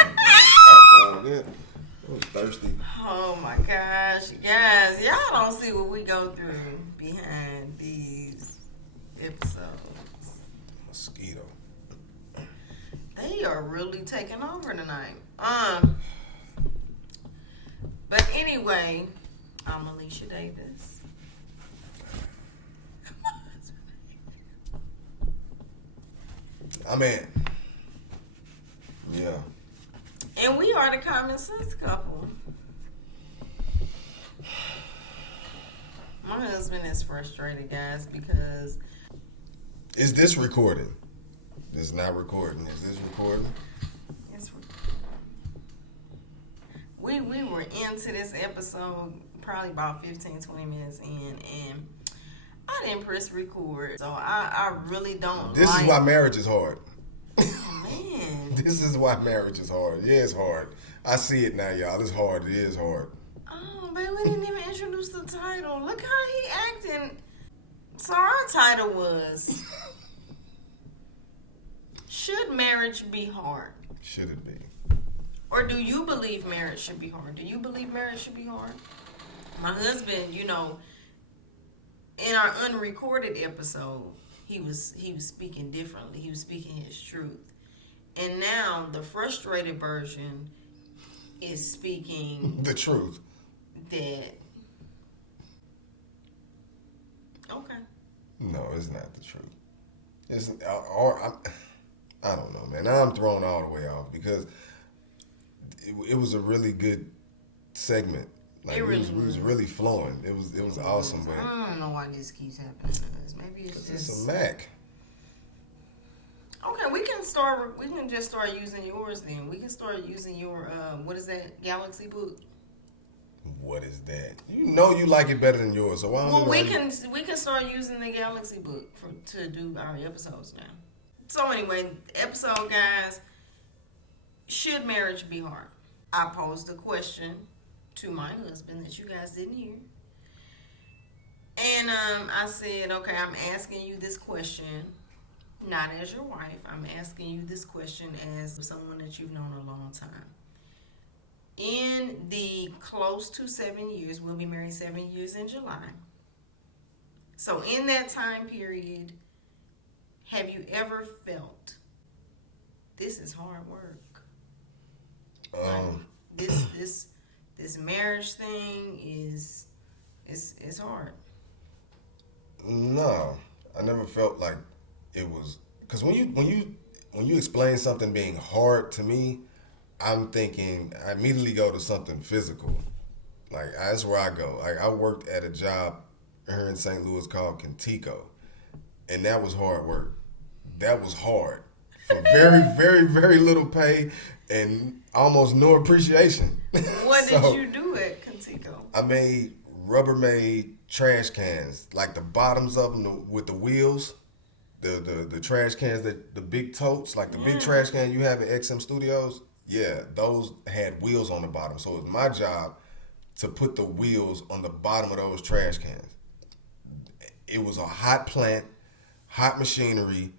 I was thirsty. Oh my gosh. Guys, y'all don't see what we go through behind these episodes. Mosquito. They are really taking over tonight. But anyway, I'm Alicia Davis. I'm in. Yeah. And we are the Common Sense Couple. My husband is frustrated, guys, because... Is this recording? It's not recording. Is this recording? It's recording. We were into this episode probably about 15, 20 minutes in, and I didn't press record. So I really don't This is why marriage is hard. Oh, man. This is why marriage is hard. Yeah, it's hard. I see it now, y'all. It's hard. It is hard. Oh, babe, we didn't even introduce the title. Look how he acting. So our title was, Should Marriage Be Hard? Should it be? Or do you believe marriage should be hard? Do you believe marriage should be hard? My husband, in our unrecorded episode, he was speaking differently. He was speaking his truth. And now the frustrated version is speaking the truth. That okay. No, it's not the truth. It's I don't know, man. Now I'm thrown all the way off because it was a really good segment. Like it really was really flowing. It was awesome, but I don't know why this keeps happening to us. Maybe it's just it's a Mac. Okay, we can just start using yours then. We can start using your what is that, Galaxy book? What is that? You know you like it better than yours, so why don't we can start using the Galaxy book to do our episodes now. So anyway, episode, guys, should marriage be hard? I posed a question to my husband that you guys didn't hear. And I said, okay, I'm asking you this question, not as your wife. I'm asking you this question as someone that you've known a long time. In the close to 7 years, we'll be married 7 years in July. So in that time period, have you ever felt this is hard work? This marriage thing is hard. No, I never felt like it was, because when you explain something being hard to me, I'm thinking I immediately go to something physical. Like that's where I go. Like I worked at a job here in St. Louis called Contico, and that was hard work. That was hard for very, very, very little pay and almost no appreciation. What did you do at Contico? I made Rubbermaid trash cans, like the bottoms of them with the wheels, the trash cans, the big totes, like the big trash can you have at XM Studios. Yeah, those had wheels on the bottom. So it was my job to put the wheels on the bottom of those trash cans. It was a hot plant, hot machinery,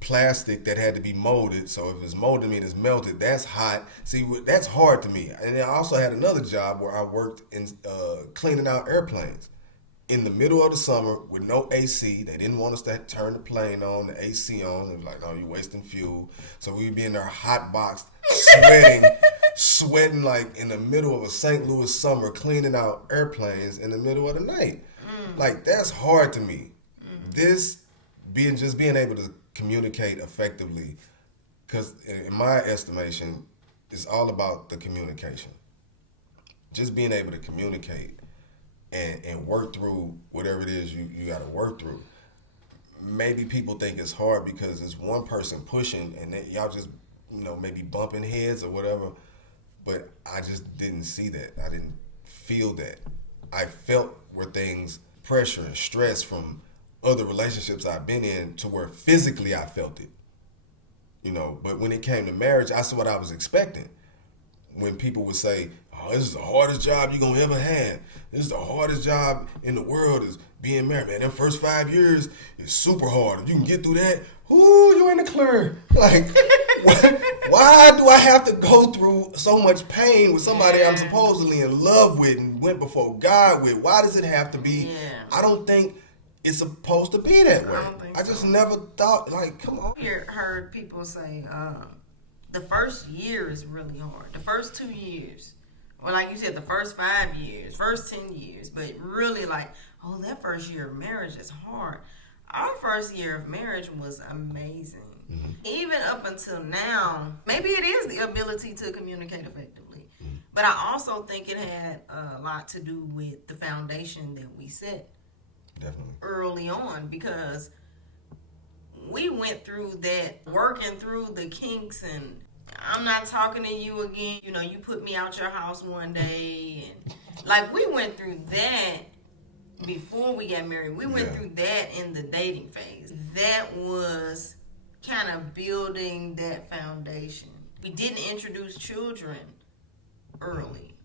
plastic that had to be molded. So if it's molded, I mean it's melted. That's hot. See, that's hard to me. And I also had another job where I worked in cleaning out airplanes in the middle of the summer with no AC. They didn't want us to turn the plane on, the AC on. They was like, "No, you're wasting fuel." So we'd be in there hot boxed, sweating like in the middle of a St. Louis summer, cleaning out airplanes in the middle of the night. Like that's hard to me. This being able to communicate effectively, because in my estimation, it's all about the communication. Just being able to communicate and work through whatever it is you got to work through. Maybe people think it's hard because it's one person pushing and y'all just, maybe bumping heads or whatever. But I just didn't see that. I didn't feel that. I felt pressure and stress from other relationships I've been in to where physically I felt it. But when it came to marriage, I saw what I was expecting. When people would say, "Oh, this is the hardest job you're going to ever have. This is the hardest job in the world is being married. Man, them first 5 years is super hard. If you can get through that, ooh, you in the clear." Like, Why do I have to go through so much pain with somebody I'm supposedly in love with and went before God with? Why does it have to be? Yeah. I don't think it's supposed to be that way. I don't think I just so. never thought, like, come on. Heard people say the first year is really hard. The first 2 years, or like you said, the first 5 years, first 10 years, but really like, oh, that first year of marriage is hard. Our first year of marriage was amazing. Mm-hmm. Even up until now, maybe it is the ability to communicate effectively. Mm-hmm. But I also think it had a lot to do with the foundation that we set. Definitely. Early on, because we went through that, working through the kinks, and I'm not talking to you again. You know, you put me out your house one day, and like we went through that before we got married. We went through that in the dating phase. That was kind of building that foundation. We didn't introduce children early.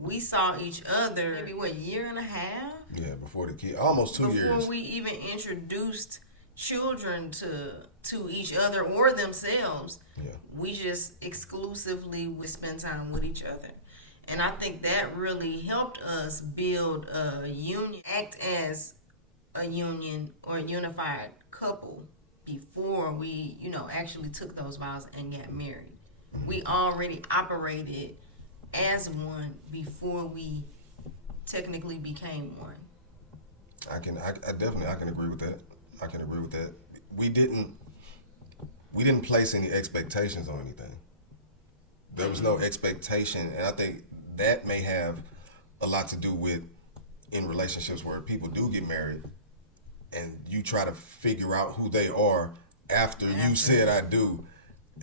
We saw each other maybe year and a half? Yeah, before the kid, almost 2 years. Before we even introduced children to each other or themselves. Yeah. We just exclusively would spend time with each other. And I think that really helped us build a union, act as a union or a unified couple before we, actually took those vows and got married. Mm-hmm. We already operated as one before we technically became one. I definitely can agree with that. I can agree with that. We didn't place any expectations on anything. There was no expectation, and I think that may have a lot to do with in relationships where people do get married and you try to figure out who they are after you said I do,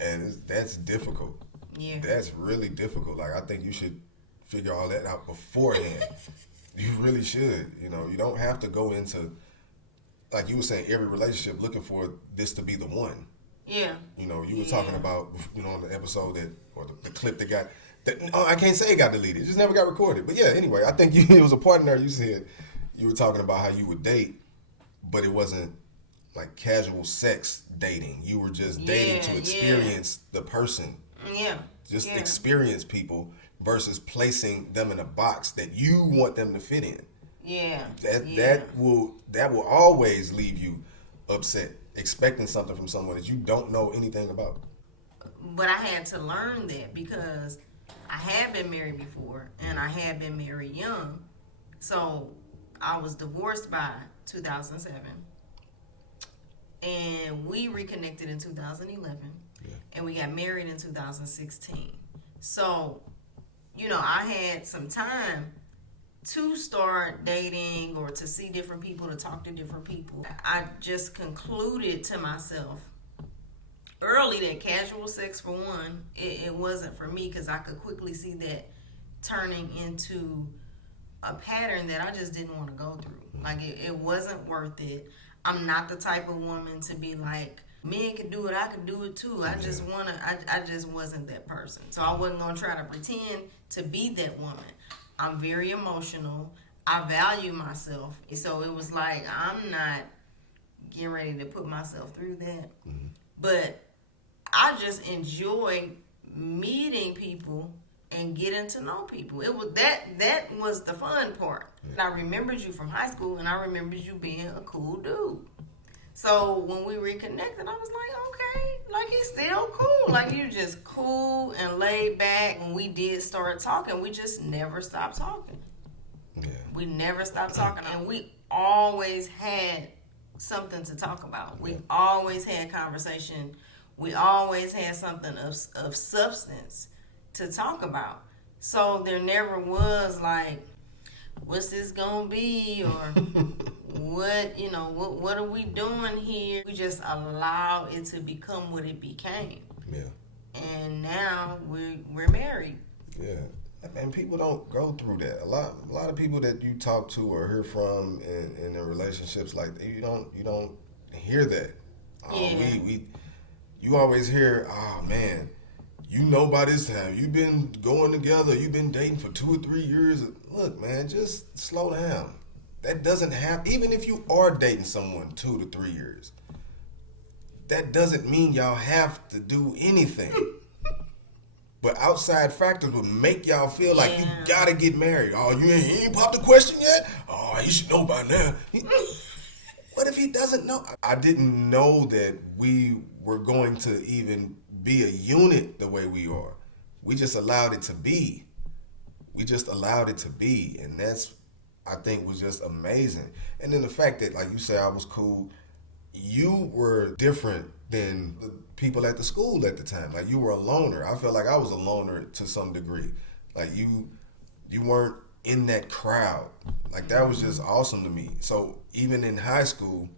and that's difficult. Yeah. That's really difficult. Like, I think you should figure all that out beforehand. You really should. You don't have to go into, like you were saying, every relationship looking for this to be the one. Yeah. You were talking about, on the episode or the clip that got, I can't say it got deleted. It just never got recorded. But yeah, anyway, I think it was a part in there you said you were talking about how you would date, but it wasn't like casual sex dating. You were just dating to experience the person. Yeah. Just experience people versus placing them in a box that you want them to fit in. Yeah. That will always leave you upset, expecting something from someone that you don't know anything about. But I had to learn that because I had been married before and I had been married young. So I was divorced by 2007. And we reconnected in 2011. Yeah. And we got married in 2016. So, I had some time to start dating or to see different people, to talk to different people. I just concluded to myself early that casual sex, for one, it wasn't for me, because I could quickly see that turning into a pattern that I just didn't want to go through. Like, it wasn't worth it. I'm not the type of woman to be like, men can do it, I can do it too. I just wasn't that person. So I wasn't going to try to pretend to be that woman. I'm very emotional. I value myself. So it was like, I'm not getting ready to put myself through that. Mm-hmm. But I just enjoy meeting people and getting to know people. It was that was the fun part. Yeah. And I remembered you from high school, and I remembered you being a cool dude. So when we reconnected, I was like, okay, like, he's still cool. Like, you're just cool and laid back. When we did start talking, we just never stopped talking. Yeah. We never stopped talking. And we always had something to talk about. We always had conversation. We always had something of substance to talk about. So there never was like, what's this gonna be, or what are we doing here? We just allow it to become what it became. Yeah. And now we're married. Yeah. And people don't go through that. A lot of people that you talk to or hear from in their relationships, like, you don't hear that. You always hear, oh man, by this time, you've been going together, you've been dating for 2 or 3 years. Look, man, just slow down. That doesn't happen. Even if you are dating someone 2 to 3 years, that doesn't mean y'all have to do anything. But outside factors would make y'all feel like you gotta get married. Oh, you ain't popped the question yet? Oh, you should know by now. What if he doesn't know? I didn't know that we were going to even be a unit the way we are. We just allowed it to be. We just allowed it to be. And that's, I think, was just amazing. And then the fact that, like you say, I was cool. You were different than the people at the school at the time. Like, you were a loner. I felt like I was a loner to some degree. Like, you weren't in that crowd. Like, that was just awesome to me. So even in high school,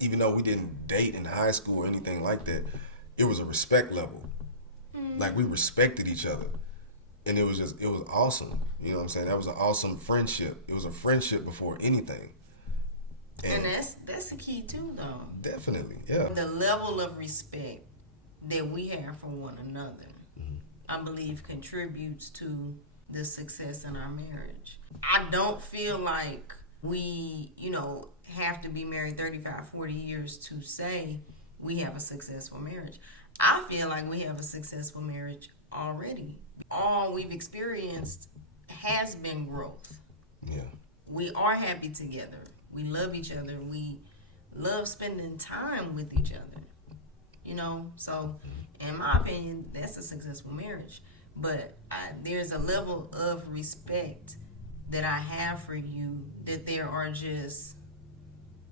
even though we didn't date in high school or anything like that, it was a respect level. Like, we respected each other. And it was awesome. You know what I'm saying? That was an awesome friendship. It was a friendship before anything. And that's the key too, though. Definitely, yeah. The level of respect that we have for one another, I believe, contributes to the success in our marriage. I don't feel like we, have to be married 35, 40 years to say we have a successful marriage. I feel like we have a successful marriage already. All we've experienced has been growth. Yeah. We are happy together. We love each other. We love spending time with each other. So in my opinion, that's a successful marriage. But there's a level of respect that I have for you, that there are just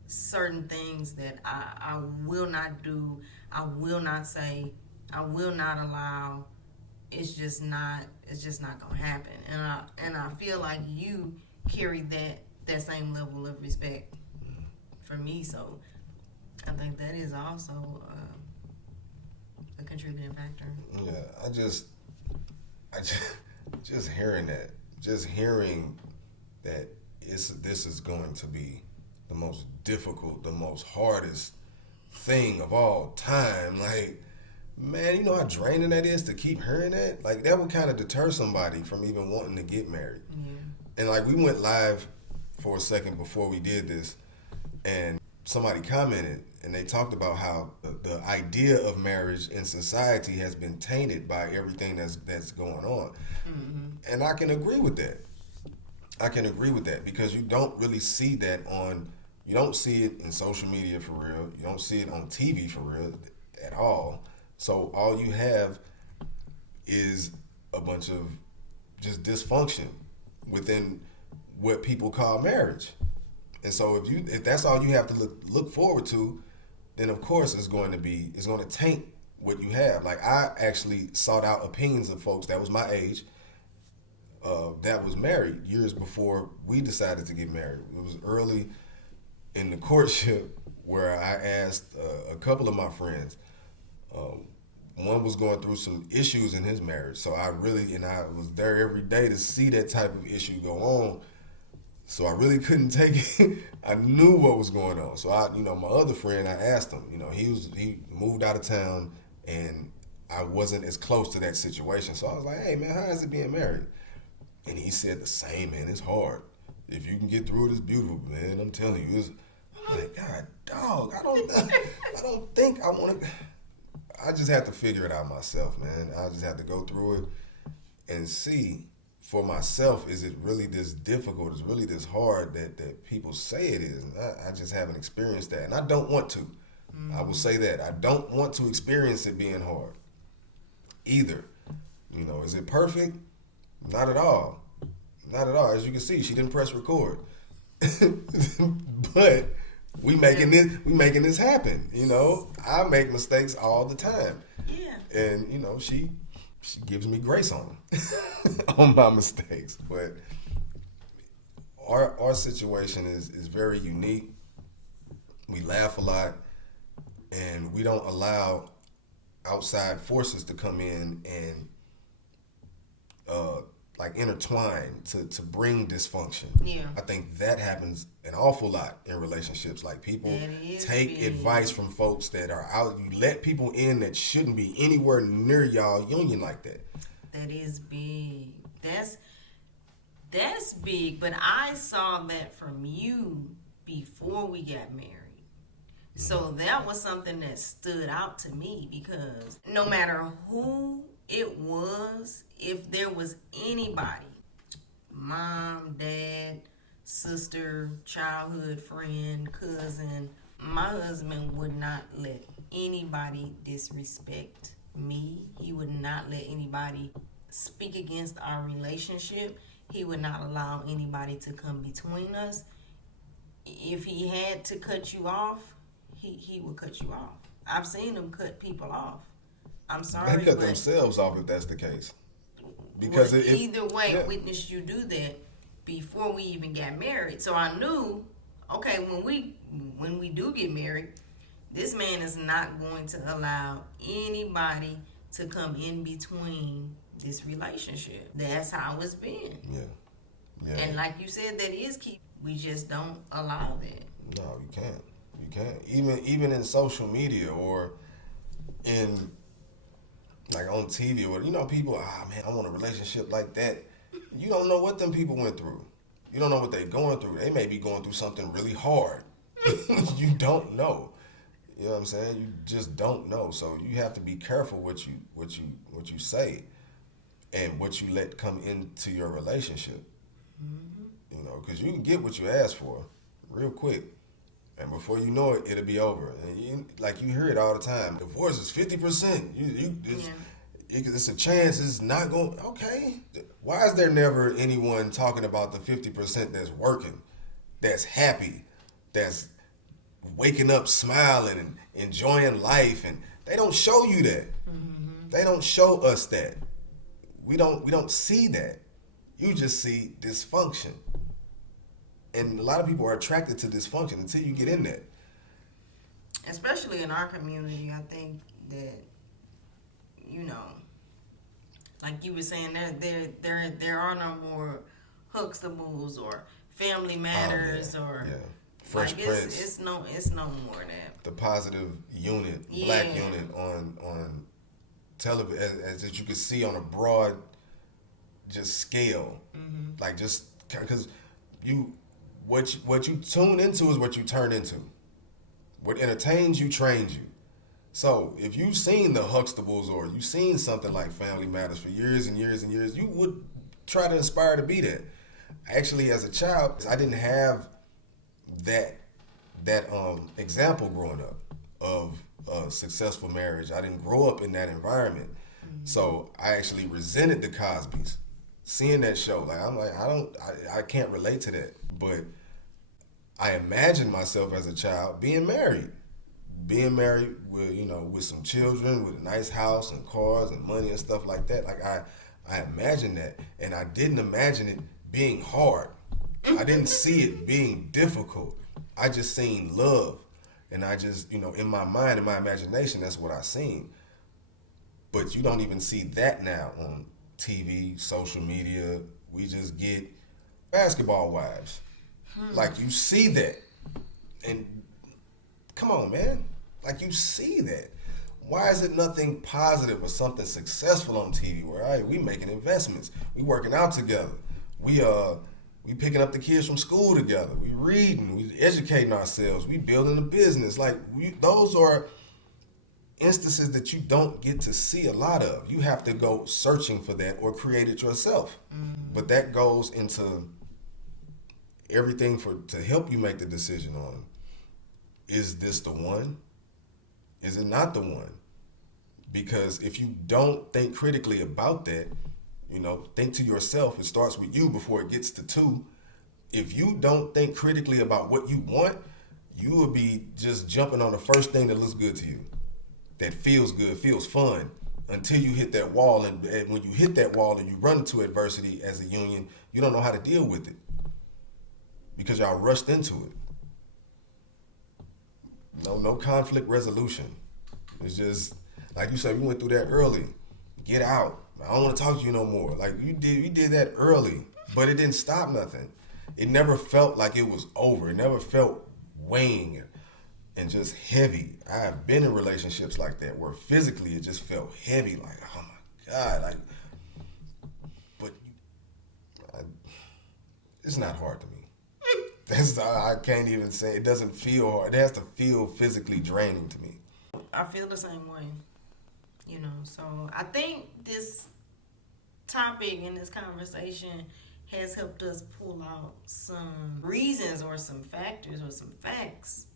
certain things that I will not do, I will not say, I will not allow. It's just not gonna happen. And I feel like you carry that same level of respect for me. So I think that is also a contributing factor. Yeah, I just hearing that this is going to be the most difficult, the most hardest thing of all time. Like, man, you know how draining that is to keep hearing that? Like, that would kind of deter somebody from even wanting to get married. Yeah. And like, we went live for a second before we did this, and somebody commented, and they talked about how the idea of marriage in society has been tainted by everything that's going on. Mm-hmm. And I can agree with that. Because you don't really see that you don't see it in social media for real. You don't see it on TV for real at all. So all you have is a bunch of just dysfunction within what people call marriage. And so if that's all you have to look forward to, then of course it's going to taint what you have. Like, I actually sought out opinions of folks that was my age, that was married years before we decided to get married. It was early in the courtship where I asked a couple of my friends. One was going through some issues in his marriage, so I was there every day to see that type of issue go on. So I really couldn't take it. I knew what was going on. So my other friend, I asked him. He moved out of town, and I wasn't as close to that situation. So I was like, "Hey man, how is it being married?" And he said the same, man. It's hard. If you can get through it, it's beautiful, man. I'm telling you. I'm like, God, dog. I don't think I want to. I just have to figure it out myself, man. I just have to go through it and see for myself, is it really this difficult? Is it really this hard that people say it is? And I just haven't experienced that. And I don't want to. Mm-hmm. I will say that. I don't want to experience it being hard either. Is it perfect? Not at all. Not at all. As you can see, she didn't press record. But we making this happen. I make mistakes all the time. Yeah. And she gives me grace on them on my mistakes. But our situation is very unique. We laugh a lot, and we don't allow outside forces to come in and intertwine to bring dysfunction. Yeah. I think that happens an awful lot in relationships. Like, people take advice from folks that are out. You let people in that shouldn't be anywhere near y'all union like that. That is big. That's big. But I saw that from you before we got married. So that was something that stood out to me because no matter who it was, if there was anybody, mom, dad, sister, childhood friend, cousin, my husband would not let anybody disrespect me. He would not let anybody speak against our relationship. He would not allow anybody to come between us. If he had to cut you off, he would cut you off. I've seen him cut people off. I'm sorry. They cut themselves off if that's the case. Because either way, witnessed you do that before we even got married. So I knew, okay, when we do get married, this man is not going to allow anybody to come in between this relationship. That's how it's been. Yeah. And like you said, that is key. We just don't allow that. No, you can't. You can't. Even in social media or in like on TV or people, man, I want a relationship like that. You don't know what them people went through. You don't know what they're going through. They may be going through something really hard. You don't know. You know what I'm saying? You just don't know. So you have to be careful what you say and what you let come into your relationship. Because you can get what you ask for real quick. And before you know it, it'll be over. And you hear it all the time. Divorce is 50%. It's a chance it's not going. Okay. Why is there never anyone talking about the 50% that's working, that's happy, that's waking up smiling and enjoying life? And they don't show you that. Mm-hmm. They don't show us that. We don't see that. You just see dysfunction. And a lot of people are attracted to dysfunction until you get in that. Especially in our community, I think that, like you were saying, there are no more Huxtables or Family Matters or Fresh Prince. It's no more that. The positive unit, black unit on television, as you can see on a broad just scale, like just because what you tune into is what you turn into. What entertains you trains you. So if you've seen the Huxtables or you've seen something like Family Matters for years and years and years, you would try to aspire to be that. Actually, as a child, I didn't have that example growing up of a successful marriage. I didn't grow up in that environment. So I actually resented the Cosbys. Seeing that show, I can't relate to that. But I imagined myself as a child being married with some children, with a nice house and cars and money and stuff like that. Like I imagined that, and I didn't imagine it being hard. I didn't see it being difficult. I just seen love, and I just in my mind, in my imagination, that's what I seen. But you don't even see that now on TV, social media. We just get basketball wives. Like you see that, and come on, man. Like you see that. Why is it nothing positive or something successful on TV where we making investments, we working out together, we picking up the kids from school together, we reading, we educating ourselves, we building a business. Like those are instances that you don't get to see a lot of. You have to go searching for that or create it yourself. But that goes into everything to help you make the decision on, is this the one? Is it not the one? Because if you don't think critically about that, think to yourself, it starts with you before it gets to two. If you don't think critically about what you want, you will be just jumping on the first thing that looks good to you, that feels good, feels fun, until you hit that wall. And when you hit that wall and you run into adversity as a union, you don't know how to deal with it because y'all rushed into it. No conflict resolution. It's just, like you said, we went through that early. Get out. I don't want to talk to you no more. Like you did that early, but it didn't stop nothing. It never felt like it was over. It never felt weighing and just heavy. I have been in relationships like that where physically it just felt heavy. Like, oh my God. But it's not hard to me. I can't even say, it doesn't feel hard. It has to feel physically draining to me. I feel the same way. So I think this topic and this conversation has helped us pull out some reasons or some factors or some facts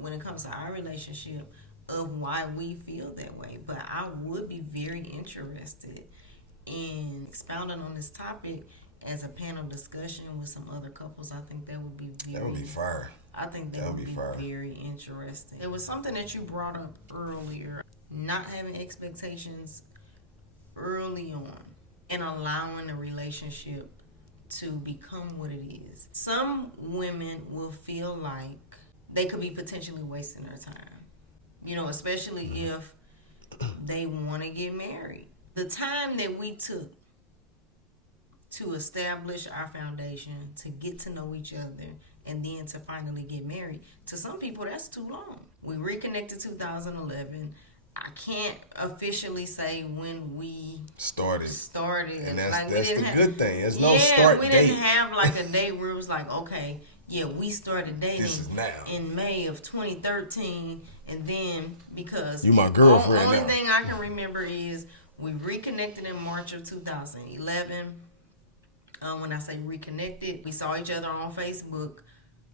when it comes to our relationship of why we feel that way. But I would be very interested in expounding on this topic as a panel discussion with some other couples. I think that would be That would be fire. I think that would be very interesting. It was something that you brought up earlier, not having expectations early on and allowing the relationship to become what it is. Some women will feel like they could be potentially wasting their time, especially if they want to get married. The time that we took to establish our foundation, to get to know each other, and then to finally get married, to some people that's too long. We reconnected 2011. I can't officially say when we started, and that's the good thing. There's no start date. We didn't have like a date where it was like, okay, yeah, we started dating in May of 2013, and then because you my girlfriend. The only thing I can remember is we reconnected in March of 2011. When I say reconnected, we saw each other on Facebook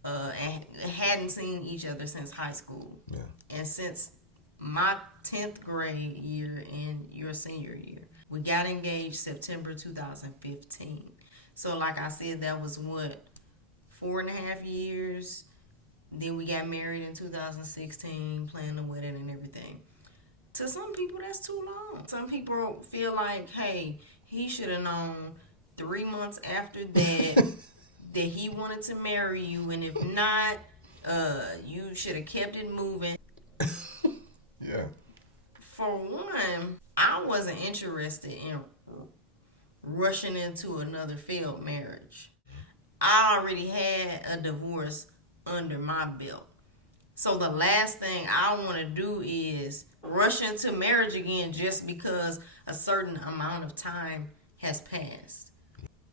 and hadn't seen each other since high school. Yeah. And since my 10th grade year and your senior year. We got engaged September 2015. So like I said, that was 4.5 years. Then we got married in 2016, planned the wedding and everything. To some people, that's too long. Some people feel like, hey, he should have known 3 months after that that he wanted to marry you, and if not, you should have kept it moving. Yeah. For one, I wasn't interested in rushing into another failed marriage. I already had a divorce under my belt. So the last thing I want to do is rush into marriage again just because a certain amount of time has passed.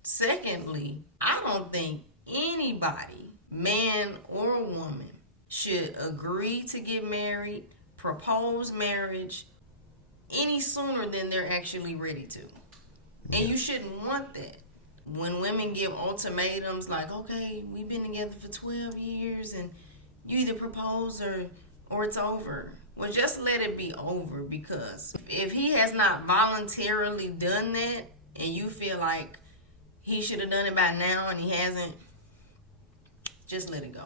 Secondly, I don't think anybody, man or woman, should agree to get married, propose marriage any sooner than they're actually ready to. And you shouldn't want that. When women give ultimatums like, okay, we've been together for 12 years and you either propose or it's over. Well, just let it be over, because if he has not voluntarily done that and you feel like he should have done it by now and he hasn't, just let it go.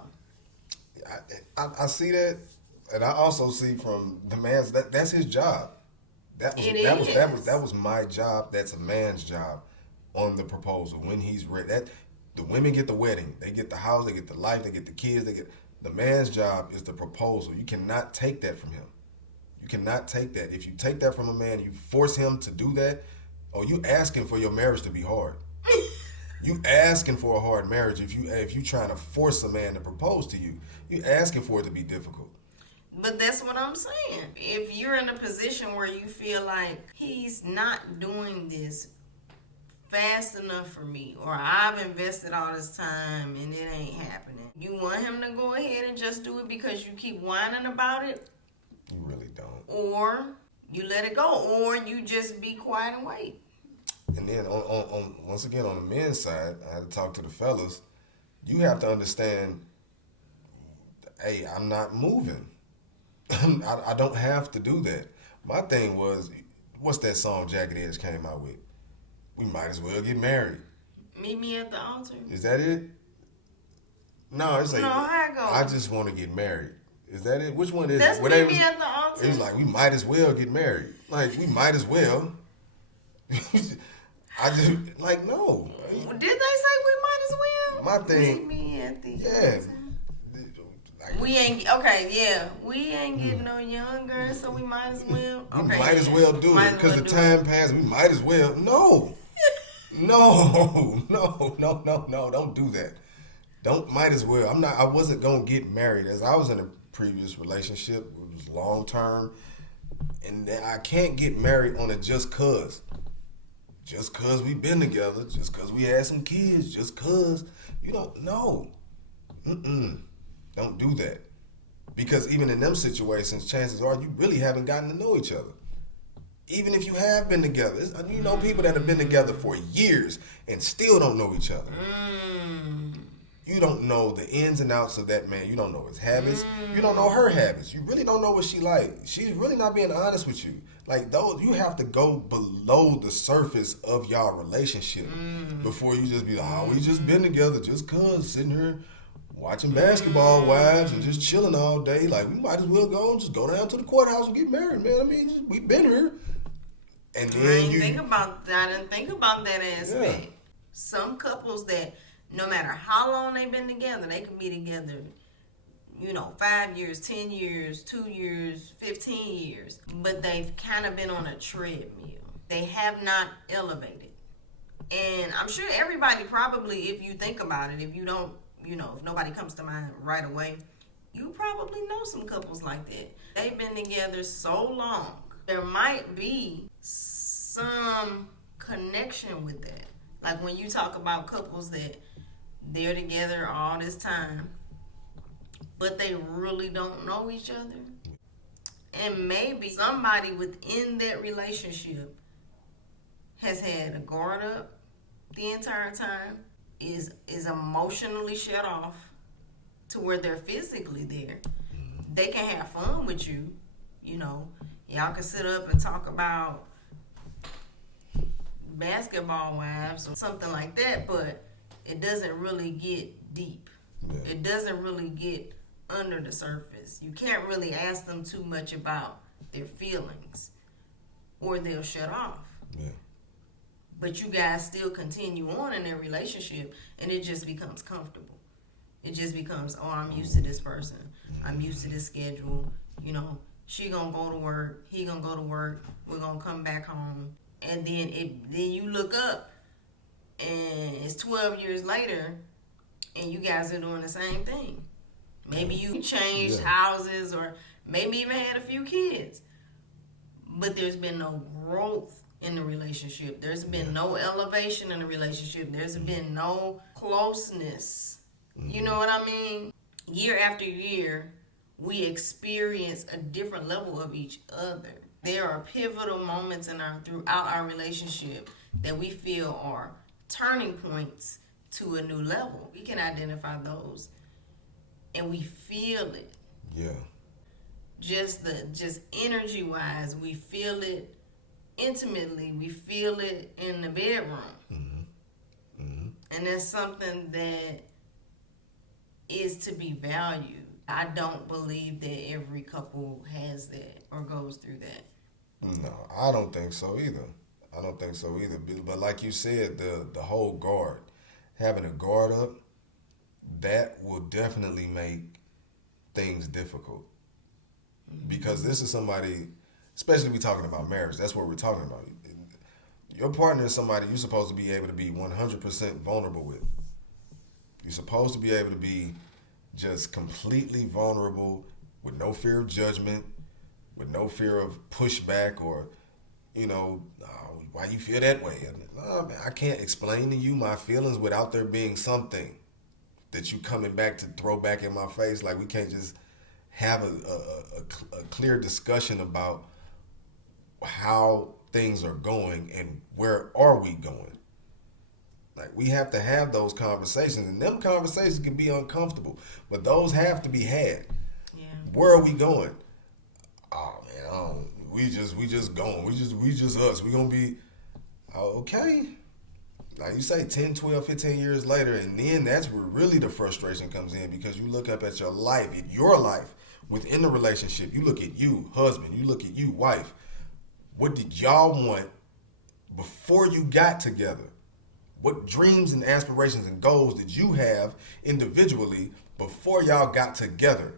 I see that. And I also see from the man's that's his job. That was my job. That's a man's job on the proposal when he's ready. The women get the wedding, they get the house, they get the life, they get the kids, the man's job is the proposal. You cannot take that from him. You cannot take that. If you take that from a man, you force him to do that, you asking for your marriage to be hard. You asking for a hard marriage if you trying to force a man to propose to you. You asking for it to be difficult. But that's what I'm saying. If you're in a position where you feel like he's not doing this fast enough for me, or I've invested all this time and it ain't happening, you want him to go ahead and just do it because you keep whining about it? You really don't. Or you let it go, or you just be quiet and wait. And then on once again, on the men's side, I had to talk to the fellas. You have to understand, hey, I'm not moving. I don't have to do that. My thing was, what's that song Jagged Edge came out with? We might as well get married. Meet me at the altar. Is that it? No, it's like, no, how it go? I just want to get married. Is that it? Which one is That's it? Meet Me at the Altar. It was like, we might as well get married. Like, we might as well. I just, like, no. Did they say we might as well? My thing. Meet me at the altar. We ain't getting no younger, so we might as well. Okay, we might as well do it because the time passed. We might as well. No, don't do that. Might as well. I wasn't gonna get married. As I was in a previous relationship, it was long term, and I can't get married on it just cause we've been together, just cause we had some kids, just cause you don't know. Don't do that. Because even in them situations, chances are you really haven't gotten to know each other. Even if you have been together. You know people that have been together for years and still don't know each other. You don't know the ins and outs of that man. You don't know his habits. You don't know her habits. You really don't know what she like. She's really not being honest with you. Like, those, you have to go below the surface of y'all relationship before you just be like, oh, we just been together just cause, sitting here watching basketball wives and just chilling all day. Like, we might as well go down to the courthouse and get married, man. I mean, we been here. And then I didn't think about that aspect. Yeah. Some couples that no matter how long they've been together, they can be together, 5 years, 10 years, 2 years, 15 years. But they've kind of been on a treadmill. They have not elevated. And I'm sure everybody probably, if you think about it, if you don't, if nobody comes to mind right away, you probably know some couples like that. They've been together so long. There might be some connection with that. Like when you talk about couples that they're together all this time, but they really don't know each other. And maybe somebody within that relationship has had a guard up the entire time, is emotionally shut off to where they're physically there. They can have fun with you, Y'all can sit up and talk about basketball wives or something like that, but it doesn't really get deep. Yeah. It doesn't really get under the surface. You can't really ask them too much about their feelings or they'll shut off. Yeah. But you guys still continue on in their relationship and it just becomes comfortable. It just becomes, oh, I'm used to this person. I'm used to this schedule. She gonna go to work, he gonna go to work, we're gonna come back home. And then you look up and it's 12 years later and you guys are doing the same thing. Maybe you changed houses or maybe even had a few kids. But there's been no growth in the relationship. There's been no elevation in the relationship. There's been no closeness. You know what I mean? Year after year, we experience a different level of each other. There are pivotal moments throughout our relationship that we feel are turning points to a new level. We can identify those and we feel it. Yeah. Just energy wise, we feel it intimately. We feel it in the bedroom. Mm-hmm. Mm-hmm. And that's something that is to be valued. I don't believe that every couple has that or goes through that. No, I don't think so either. But like you said, the whole guard, having a guard up, that will definitely make things difficult. Because this is somebody, especially we talking about marriage, that's what we're talking about. Your partner is somebody you're supposed to be able to be 100% vulnerable with. You're supposed to be able to be just completely vulnerable with no fear of judgment, with no fear of pushback or, why you feel that way. I can't explain to you my feelings without there being something that you coming back to throw back in my face. Like, we can't just have a clear discussion about how things are going and where are we going. Like, we have to have those conversations, and them conversations can be uncomfortable, but those have to be had. Yeah. Where are we going? Oh man, we just going. We just us. We gonna be okay. Like you say, 10, 12, 15 years later, and then that's where really the frustration comes in, because you look up at your life within the relationship. You look at you, husband. You look at you, wife. What did y'all want before you got together? What dreams and aspirations and goals did you have individually before y'all got together?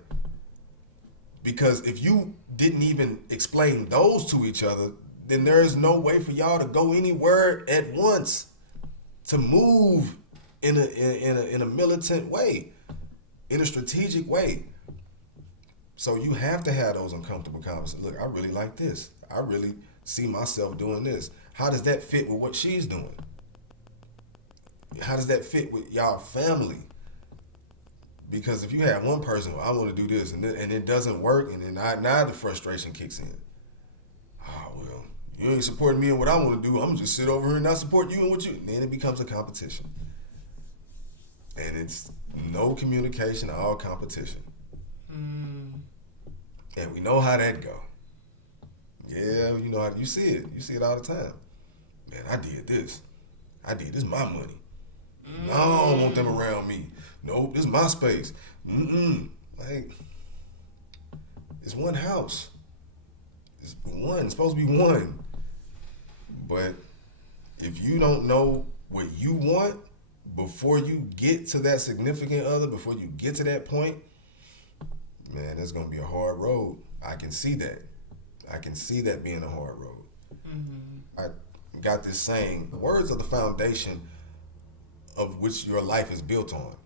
Because if you didn't even explain those to each other, then there is no way for y'all to go anywhere at once, to move in a militant way, in a strategic way. So you have to have those uncomfortable conversations. Look, I really like this. I really see myself doing this. How does that fit with what she's doing? How does that fit with y'all family? Because if you have one person, well, I want to do this, and it doesn't work, and then now the frustration kicks in. Oh, well, you ain't supporting me in what I want to do. I'm going to just sit over here and not support you in what you... And then it becomes a competition. And it's no communication, all competition. And we know how that go. Yeah, you know how you see it. You see it all the time. Man, I did this. This is my money. No, I don't want them around me. Nope, this is my space. Like, it's one house. It's supposed to be one. But if you don't know what you want before you get to that significant other, before you get to that point, man, that's going to be a hard road. I can see that. I can see that being a hard road. I got this saying, words are the foundation of which your life is built on.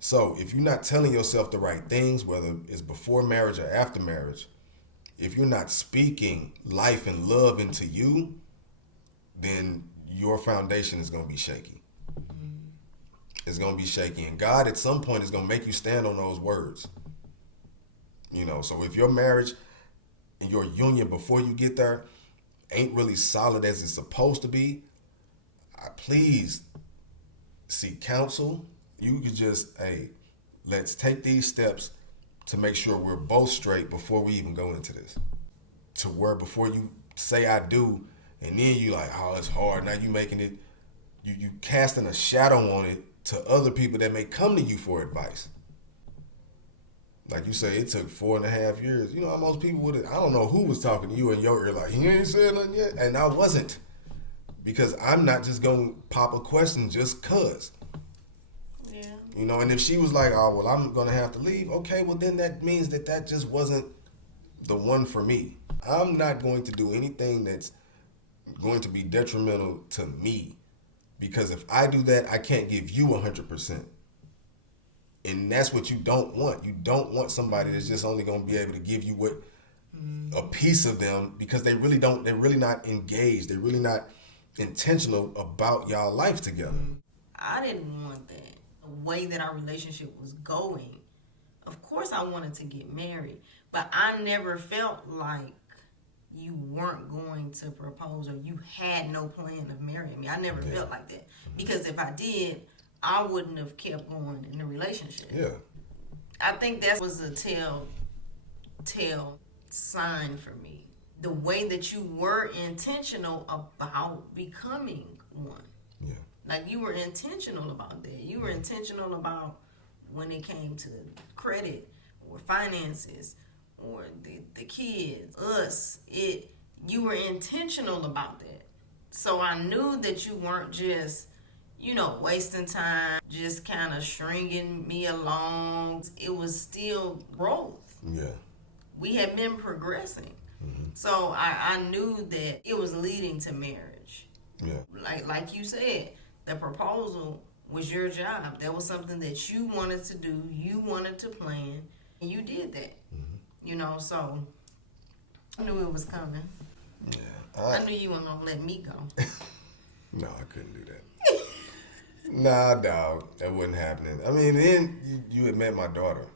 So if you're not telling yourself the right things, whether it's before marriage or after marriage, if you're not speaking life and love into you, then your foundation is going to be shaky. It's going to be shaky. And God at some point is going to make you stand on those words. You know, so if your marriage and your union before you get there ain't really solid as it's supposed to be, please seek counsel. You could just, let's take these steps to make sure we're both straight before we even go into this. To where before you say I do, and then you like, oh, it's hard. Now you making it, you casting a shadow on it to other people that may come to you for advice. Like you say, it took 4.5 years. You know how most people would, I don't know who was talking to you in your ear like, he ain't said nothing yet. And I wasn't. Because I'm not just going to pop a question just cuz. Yeah. You know, and if she was like, oh, well, I'm going to have to leave. Okay, well, then that means that just wasn't the one for me. I'm not going to do anything that's going to be detrimental to me. Because if I do that, I can't give you 100%. And that's what you don't want. You don't want somebody that's just only going to be able to give you a piece of them, because they're really not engaged. They're really not intentional about y'all life together. I didn't want that. The way that our relationship was going, of course I wanted to get married, but I never felt like you weren't going to propose or you had no plan of marrying me. I never felt like that. Because if I did, I wouldn't have kept going in the relationship. Yeah. I think that was a tell sign for me. The way that you were intentional about becoming one. Yeah. Like you were intentional about that. You were intentional about when it came to credit or finances or the kids, us, you were intentional about that. So I knew that you weren't just, wasting time, just kind of stringing me along. It was still growth. Yeah. We had been progressing. So I knew that it was leading to marriage. Yeah. Like you said, the proposal was your job. That was something that you wanted to do. You wanted to plan. And you did that. So I knew it was coming. Yeah. I knew you weren't going to let me go. No, I couldn't do that. Nah, dog, that wasn't happening. I mean, then you had met my daughter,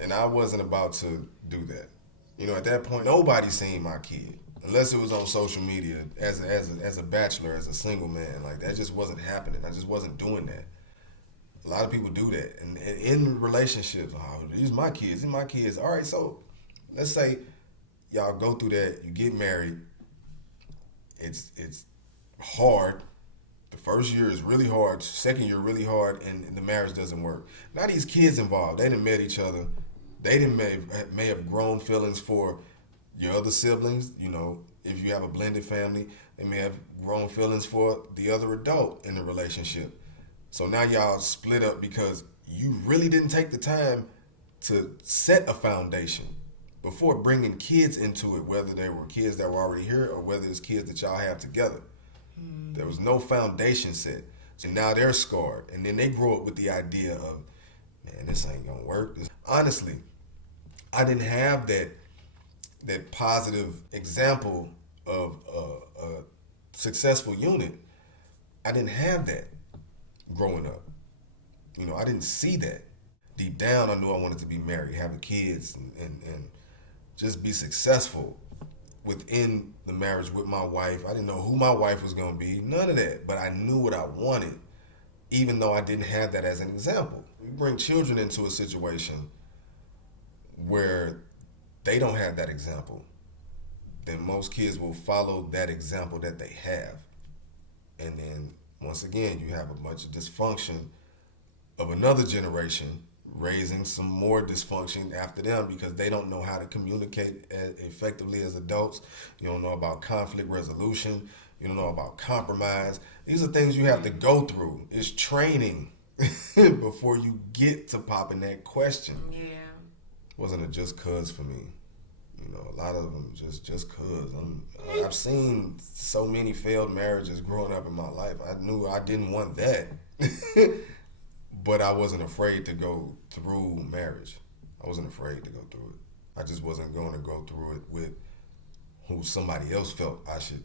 and I wasn't about to do that. At that point, nobody seen my kid, unless it was on social media as a bachelor, as a single man. Like, that just wasn't happening. I just wasn't doing that. A lot of people do that. And in relationships, oh, these are my kids, All right, so let's say y'all go through that, you get married. It's hard. The first year is really hard. Second year really hard, and the marriage doesn't work. Now these kids involved, they done met each other. They may have grown feelings for your other siblings. If you have a blended family, they may have grown feelings for the other adult in the relationship. So now y'all split up because you really didn't take the time to set a foundation before bringing kids into it, whether they were kids that were already here or whether it's kids that y'all have together. There was no foundation set. So now they're scarred. And then they grow up with the idea of, man, this ain't gonna work. Honestly, I didn't have that positive example of a successful unit. I didn't have that growing up. I didn't see that. deep down, I knew I wanted to be married, have kids, and just be successful within the marriage with my wife. I didn't know who my wife was going to be, none of that, but I knew what I wanted, even though I didn't have that as an example. We bring children into a situation where they don't have that example, then most kids will follow that example that they have. And then, once again, you have a bunch of dysfunction of another generation raising some more dysfunction after them because they don't know how to communicate effectively as adults. You don't know about conflict resolution. You don't know about compromise. These are things you have to go through. It's training before you get to popping that question. Yeah. Wasn't a just cuz for me. You know, a lot of them just cuz. I've seen so many failed marriages growing up in my life. I knew I didn't want that. But I wasn't afraid to go through marriage. I wasn't afraid to go through it. I just wasn't going to go through it with who somebody else felt I should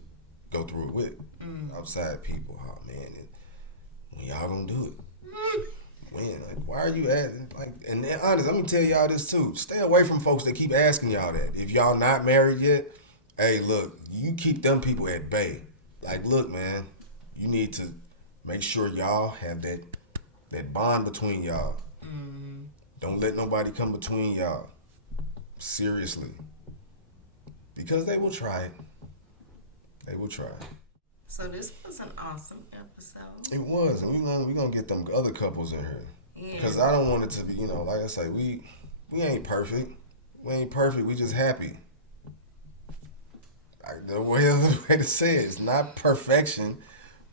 go through it with. Outside people. Oh man, when y'all gonna do it? When? Like, why are you asking? Like, and then, honest, let me tell y'all this too. Stay away from folks that keep asking y'all that. If y'all not married yet, hey, look, you keep them people at bay. Like, look, man, you need to make sure y'all have that bond between y'all. Don't let nobody come between y'all. Seriously. Because they will try it. They will try it. So this was an awesome episode. It was, and we gonna get them other couples in here. Yeah. Because I don't want it to be, you know, like I say, we ain't perfect. We ain't perfect. We just happy. The way to say it, it's not perfection,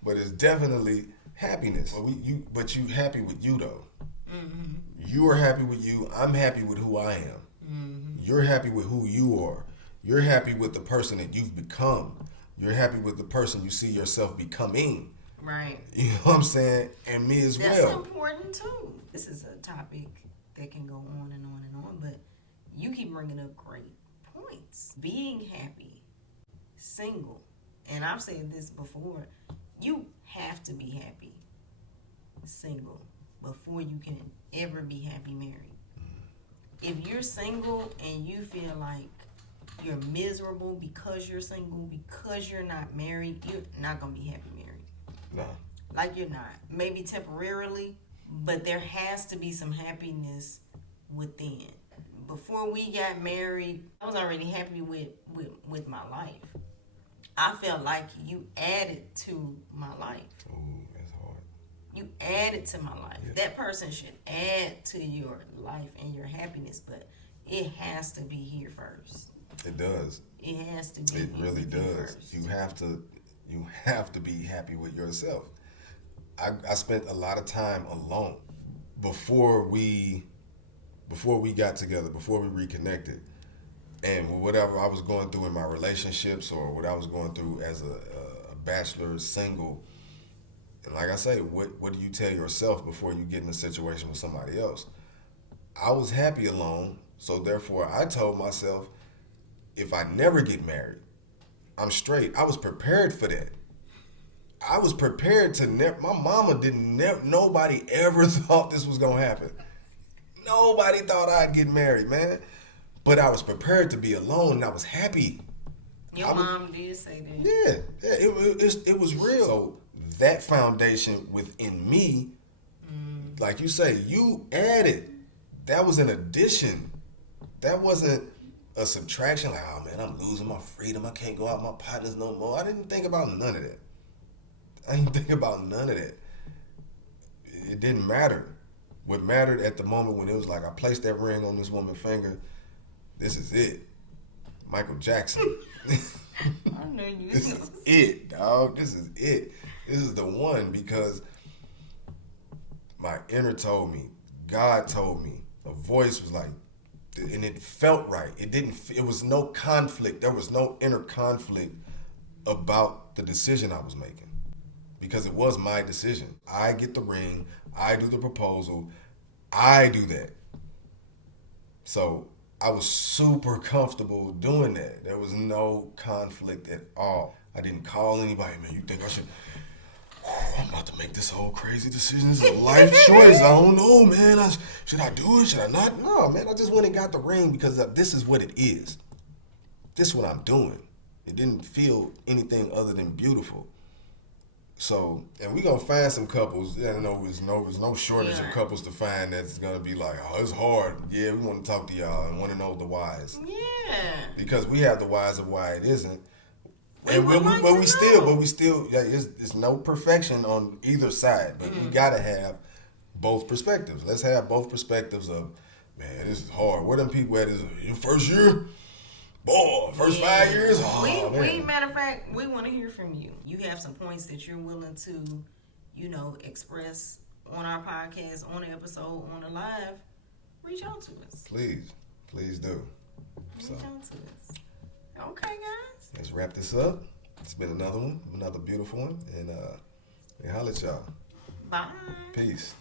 but it's definitely happiness. But you happy with you though. Mm-hmm. You are happy with you. I'm happy with who I am. Mm-hmm. You're happy with who you are. You're happy with the person that you've become. You're happy with the person you see yourself becoming. Right. You know what I'm saying? And me as That's well. That's important too. This is a topic that can go on and on and on, but you keep bringing up great points. Being happy, single, and I've said this before, you have to be happy single before you can ever be happy married. If you're single and you feel like you're miserable because you're single, because you're not married, you're not going to be happy married. No. Like you're not. Maybe temporarily, but there has to be some happiness within. Before we got married, I was already happy with my life. I felt like you added to my life. Ooh, that's hard. You added to my life. Yeah. That person should add to your life and your happiness, but it has to be here first. It does. It has to be. It really does. First. You have to be happy with yourself. I spent a lot of time alone before we got together, before we reconnected, and whatever I was going through in my relationships or what I was going through as a bachelor, single. And like I say, what do you tell yourself before you get in a situation with somebody else? I was happy alone, so therefore I told myself, if I never get married, I'm straight. I was prepared for that. I was prepared to my mama nobody ever thought this was going to happen. Nobody thought I'd get married, man. But I was prepared to be alone and I was happy. Your mom did say that. Yeah, it was real. So that foundation within me, like you say, you added. That was an addition. That wasn't a subtraction. Like, oh man, I'm losing my freedom. I can't go out with my partners no more. I didn't think about none of that. It didn't matter. What mattered at the moment when it was like I placed that ring on this woman's finger, this is it. Michael Jackson. I know you. This is it, dog. This is it. This is the one, because my inner told me, God told me, a voice was like, and it felt right. It was no conflict. There was no inner conflict about the decision I was making, because it was my decision. I get the ring. I do the proposal. I do that. So I was super comfortable doing that. There was no conflict at all. I didn't call anybody, man, you think I should, I'm about to make this whole crazy decision. This is a life choice. I don't know, man. Should I do it? Should I not? No, man. I just went and got the ring because this is what it is. This is what I'm doing. It didn't feel anything other than beautiful. So, and we gonna find some couples. Yeah, there's no shortage of couples to find that's gonna be like, oh, it's hard. Yeah, we want to talk to y'all and want to know the whys. Yeah. Because we have the whys of why it isn't. And we still, it's no perfection on either side. But we gotta have both perspectives. Let's have both perspectives of, man, this is hard. Where them people at? Is your first year? Boy, first 5 years? Oh, matter of fact, we want to hear from you. You have some points that you're willing to, express on our podcast, on the episode, on the live. Reach out to us. Please do. Reach out to us. Okay, guys. Let's wrap this up. It's been another one, another beautiful one. And holla at y'all. Bye. Peace.